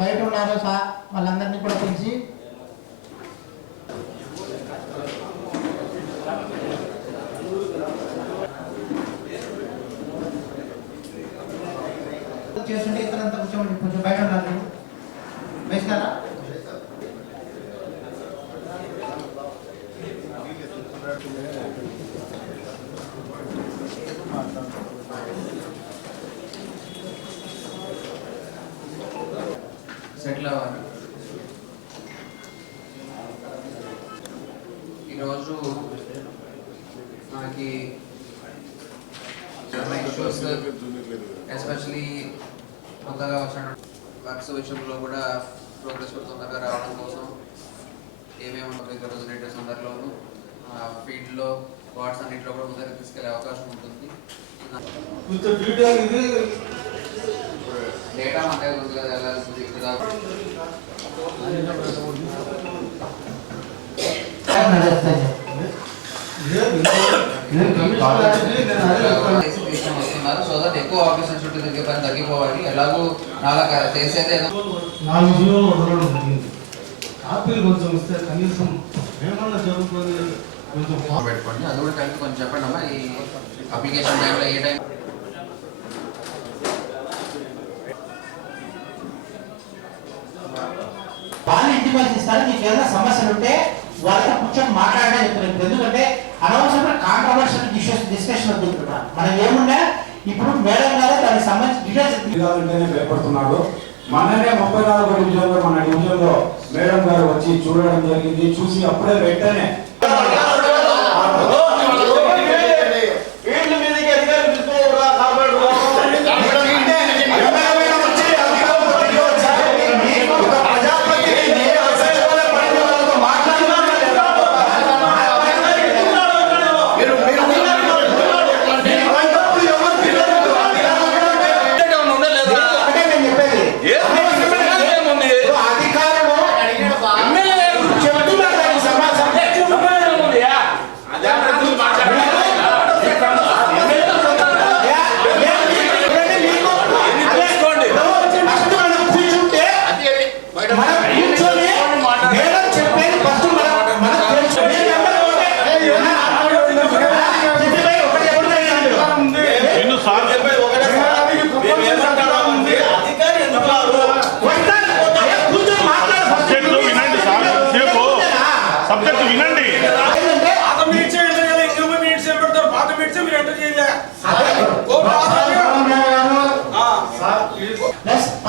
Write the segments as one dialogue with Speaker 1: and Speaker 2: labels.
Speaker 1: బయట ఉన్నారో సా వాళ్ళందరినీ కూడా పిలిచి చేస్తుంటే ఇతరంతా కూర్చోండి కొంచెం బయట ఉన్నారు వేసినారా
Speaker 2: సెటిల్ అవ్వాలి. ఈరోజు మనకి ఇష్యూస్ ఎస్పెషలీ కొత్తగా వచ్చిన వర్క్స్ విషయంలో కూడా ప్రోగ్రెస్ తొందరగా రావడం కోసం ఏమేమి ఉంటుంది రెగ్యులేటర్స్ అందరిలోనూ ఫీల్డ్లో వాట్స్ అన్నింటిలో కూడా ముందరికి తీసుకెళ్ళే అవకాశం ఉంటుంది. దగ్గర ఉంది కదా వెళ్ళాల్సింది ఇక్కడ సో దట్ ఎక్కువ ఆఫీసర్ చుట్టూ తిరిగే పని తగ్గిపోవాలి. ఎలాగో నాలా చేసేది ఏదో
Speaker 3: నాలుగు జీవో వదలడం జరిగింది. కాపీలు కొంచెం ఇస్తే కనీసం ఏమన్నా జరుగుతుంది కొంచెం ఫా-
Speaker 2: పెట్టుకోండి. అది కూడా కలిపి కొంచెం చెప్పండి అమ్మా. ఈ అప్లికేషన్ టైంలో ఏ టైం
Speaker 1: వాళ్ళు ఇంటిమేషన్ మీకు ఏదైనా సమస్యలు ఉంటే వాళ్ళతో కూర్చొని మాట్లాడడం చెప్తున్నాను ఎందుకంటే అనవసరమైన కాంట్రవర్షియల్ ఇష్యూస్ డిస్కషన్ వద్దుకుంటున్నా మనం ఏముండే ఇప్పుడు మేడం గారు దానికి సంబంధించి డీటెయిల్స్
Speaker 4: భయపడుతున్నాడు. మననే ముప్పై నాలుగో డివిజన్లో మన డివిజన్లో మేడం గారు వచ్చి చూడడం జరిగింది. చూసి అప్పుడే వెంటనే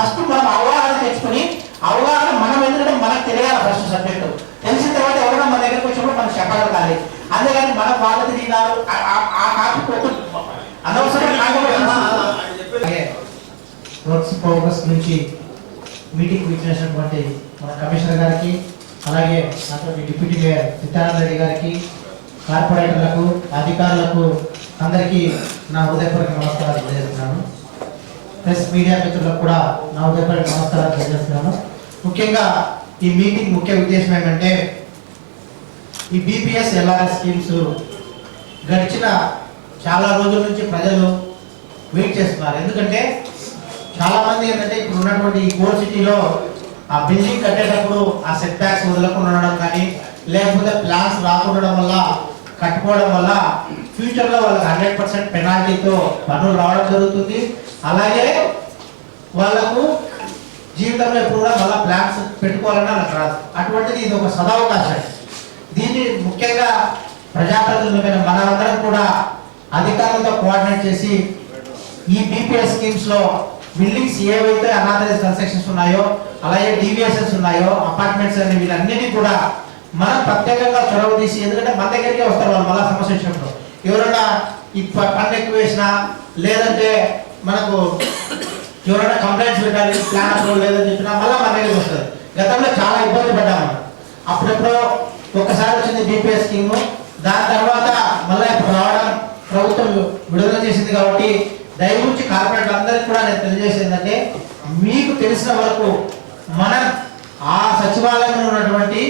Speaker 1: ఫస్ట్ మనం అవగాహన తెచ్చుకొని అవగాహన మనం ఎందుకంటే మనకు తెలియాలి ఫస్ట్ సబ్జెక్టు తెలిసిన తర్వాత ఎవరైనా మన దగ్గరకు వచ్చినప్పుడు మనం చెప్పగలగాలి అంతేగాని మన వాళ్ళు తిరిగినారు ఆ- టాపిక్ ఒక వర్క్స్ ప్రోగ్రెస్ నుంచి మీటింగ్ ఇచ్చినటువంటి మన కమిషనర్ గారికి అలాగే నాతో డిప్యూటీ మేయర్ సీతారాం రెడ్డి గారికి కార్పొరేటర్లకు అధికారులకు అందరికీ నా హృదయపూర్వక నమస్కారాలు తెలియజేస్తున్నాను. ప్రెస్ మీడియా మిత్రులకు కూడా నా ఉదయపూర్వక నమస్కారాలు తెలియజేస్తున్నాను. ముఖ్యంగా ఈ మీటింగ్ ముఖ్య ఉద్దేశం ఏమంటే ఈ బీపీఎస్ ఎల్ఆర్ఎస్ స్కీమ్స్ గడిచిన చాలా రోజుల నుంచి ప్రజలు వెయిట్ చేస్తున్నారు. ఎందుకంటే చాలామంది ఏంటంటే ఇప్పుడు ఉన్నటువంటి ఈ కోర్ సిటీలో ఆ బిల్డింగ్ కట్టేటప్పుడు ఆ సెట్ బ్యాక్స్ వదలకుండా ఉండడం కానీ లేకపోతే ప్లాన్స్ రాకుండడం వల్ల కట్టుకోవడం వల్ల ఫ్యూచర్లో వాళ్ళకి హండ్రెడ్ పర్సెంట్ పెనాల్టీతో పన్నులు రావడం జరుగుతుంది. అలాగే వాళ్ళకు జీవితంలో ఎప్పుడు కూడా మళ్ళీ ప్లాన్స్ పెట్టుకోవాలన్నా నాకు రాదు. అటువంటిది ఇది ఒక సదావకాశం. దీన్ని ముఖ్యంగా ప్రజాప్రతినిధులమైన మనందరం కూడా అధికారులతో కోఆర్డినేట్ చేసి ఈ బీపీఎస్ స్కీమ్స్లో బిల్డింగ్స్ ఏవైతే అనాథరైజ్ కన్స్ట్రక్షన్స్ ఉన్నాయో అలాగే డివిఎస్ఎస్ ఉన్నాయో అపార్ట్మెంట్స్ అనే వీళ్ళన్నిటి కూడా మనం ప్రత్యేకంగా చొరవ తీసి ఎందుకంటే మన దగ్గరికే వస్తారు వాళ్ళు మళ్ళీ సమస్య వచ్చినప్పుడు ఎవరైనా ఈ పన్ను ఎక్కువ వేసినా లేదంటే మనకు ఎవరైనా కంప్లైంట్స్ పెట్టాలి ప్లాన్ అప్రూవల్ లేదని చెప్పినా మళ్ళీ మన దగ్గరికి వస్తుంది. గతంలో చాలా ఇబ్బంది పడ్డాము. అప్పుడెప్పుడో ఒకసారి వచ్చింది బీపీఎస్ స్కీమ్. దాని తర్వాత మళ్ళీ రావడం ప్రభుత్వం విడుదల చేసింది కాబట్టి దయగురించి కార్పొరేట్ అందరికీ కూడా నేను తెలియజేసిందంటే మీకు తెలిసిన వరకు మనం ఆ సచివాలయంలో ఉన్నటువంటి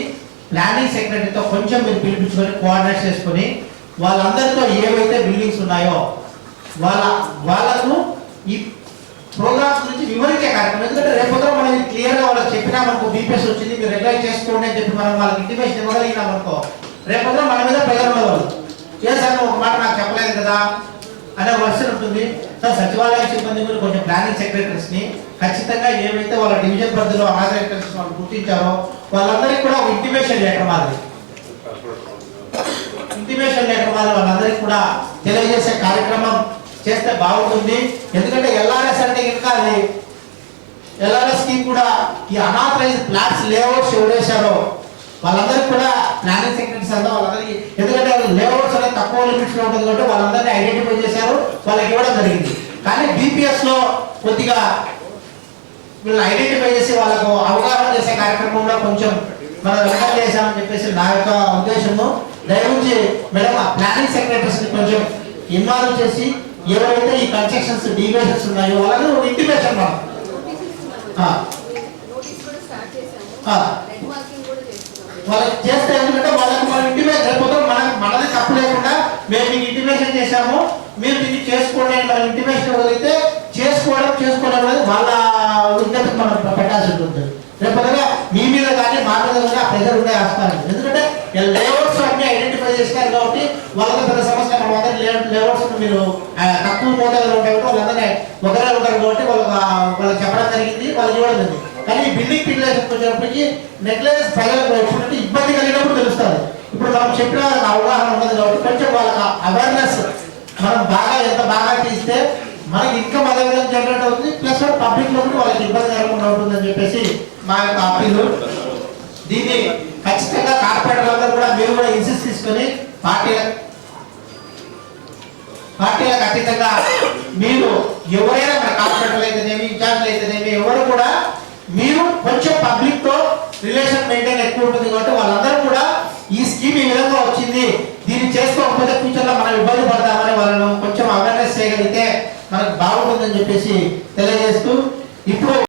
Speaker 1: ప్లానింగ్ సెక్రటరీతో కొంచెం మీరు పిలిపించుకొని కోఆర్డినేట్ చేసుకొని వాళ్ళందరితో ఏవైతే బిల్డింగ్స్ ఉన్నాయో వాళ్ళ వాళ్ళను ఈ ప్రోగ్రామ్స్ గురించి వివరించే కార్యక్రమం. ఎందుకంటే రేపు మనం క్లియర్గా వాళ్ళకి బీపీఎస్ వచ్చింది మీరు రెగ్యులర్ చేసుకోండి అని చెప్పి మనం వాళ్ళకి ఇంటిమేషన్ ఇవ్వగలిగినాం అనుకో రేపొద్దున మన మీద ప్రజలు ఉండేవాళ్ళు ఏ సార్ ఒక మాట నాకు చెప్పలేదు కదా? అనే వర్షన్ ఉంటుంది. సార్ సచివాలయ సిబ్బంది మీరు కొంచెం ప్లానింగ్ సెక్రటరీస్ని ఖచ్చితంగా ఏమైతే వాళ్ళ డివిజన్ పరిధిలో హాజరు వాళ్ళు గుర్తించారో వాళ్ళందరికీ కూడా ఒక ఇంటిమేషన్ లెటర్ మాదిరి. ఇంటిమేషన్ లెటర్ మాదిరి వాళ్ళందరికీ కూడా తెలియజేసే కార్యక్రమం చేస్తే బాగుంటుంది. ఎందుకంటే ఎల్ఆర్ఎస్ అంటే ఇంకా అది ఎల్ఆర్ఎస్కి కూడా ఈ అనాథరైజ్ ప్లాట్స్ లేఅవుట్స్ ఎవరేశారో వాళ్ళందరికీ కూడా ప్లానింగ్ సెక్రటరీస్ అంతా వాళ్ళందరికీ ఎందుకంటే లేఅవుట్స్ అనేది తక్కువ లిమిట్స్లో ఉంటుంది కాబట్టి వాళ్ళందరినీ ఐడెంటిఫై చేశారు. వాళ్ళకి ఇవ్వడం జరిగింది. కానీ బీపీఎస్లో కొద్దిగా వీళ్ళని ఐడెంటిఫై చేసి వాళ్ళకు అవగాహన చేసే కార్యక్రమంలో కొంచెం మనం వెనకాల చేశామని చెప్పేసి నా యొక్క ఉద్దేశము. దయవుంచి మేడం ఆ ప్లానింగ్ సెక్రటరీస్ కొంచెం ఇన్వాల్వ్ చేసి ఎవరైతే ఈ కన్స్ట్రక్షన్స్ డీవియేషన్స్ ఉన్నాయో వాళ్ళని ఒక ఇంటిమేషన్ మనం. వాళ్ళకి చేస్తే ఎందుకంటే వాళ్ళకి మనం ఇంటిమేషన్ లేకపోతే మన మనది తప్పు లేకుండా మేము మీకు ఇంటిమేషన్ చేశాము మీరు దీన్ని చేసుకోండి అని మనం ఇంటిమేషన్ ఇవ్వగలిగితే చేసుకోవడం చేసుకోవడం అనేది వాళ్ళ ఉద్యోగం మనం పెట్టాల్సి ఉంటుంది. రేపు మీ మీద కానీ మా మీద కానీ ఆ ప్రెజర్ ఉండే ఆస్కారం ఎందుకంటే ఐడెంటిఫై చేసినారు కాబట్టి వాళ్ళకి పెద్ద సమస్య మన అందరి లేఅవుట్స్ మీరు తక్కువ మోతాదులో ఉంటాయి వాళ్ళందరినీ ఒకరే ఉంటారు కాబట్టి వాళ్ళకి వాళ్ళకి చెప్పడం జరిగింది వాళ్ళకి ఇవ్వడం జరిగింది. కానీ బిల్డింగ్ పిల్లలకి వచ్చేటప్పటికి నెక్లెస్ ప్రజలకు వచ్చినట్టు ఇబ్బంది కలిగినప్పుడు తెలుస్తుంది. ఇప్పుడు మనం చెప్పిన అవగాహన ఉన్నది కాబట్టి కొంచెం వాళ్ళకి అవేర్నెస్ మనం బాగా ఎంత బాగా తీస్తే మనకి ఇన్కమ్ అదే విధంగా జనరేట్ అవుతుంది ప్లస్ పబ్లిక్లో కూడా వాళ్ళకి ఇబ్బంది కలగకుండా ఉంటుందని చెప్పేసి మా యొక్క అప్పీలు దీన్ని ఖచ్చితంగా కార్పొరేటర్ అందరూ కూడా మీరు కూడా ఇన్సిస్ట్ తీసుకుని పార్టీల పార్టీలకు అతీతంగా మీరు ఎవరైనా మన కార్పొరేటర్లు అయితేనేమి ఇన్ఛార్జ్లు అయితేనేమి ఎవరు కూడా మీరు కొంచెం పబ్లిక్తో రిలేషన్ మెయింటైన్ ఎక్కువ ఉంటుంది కాబట్టి వాళ్ళందరూ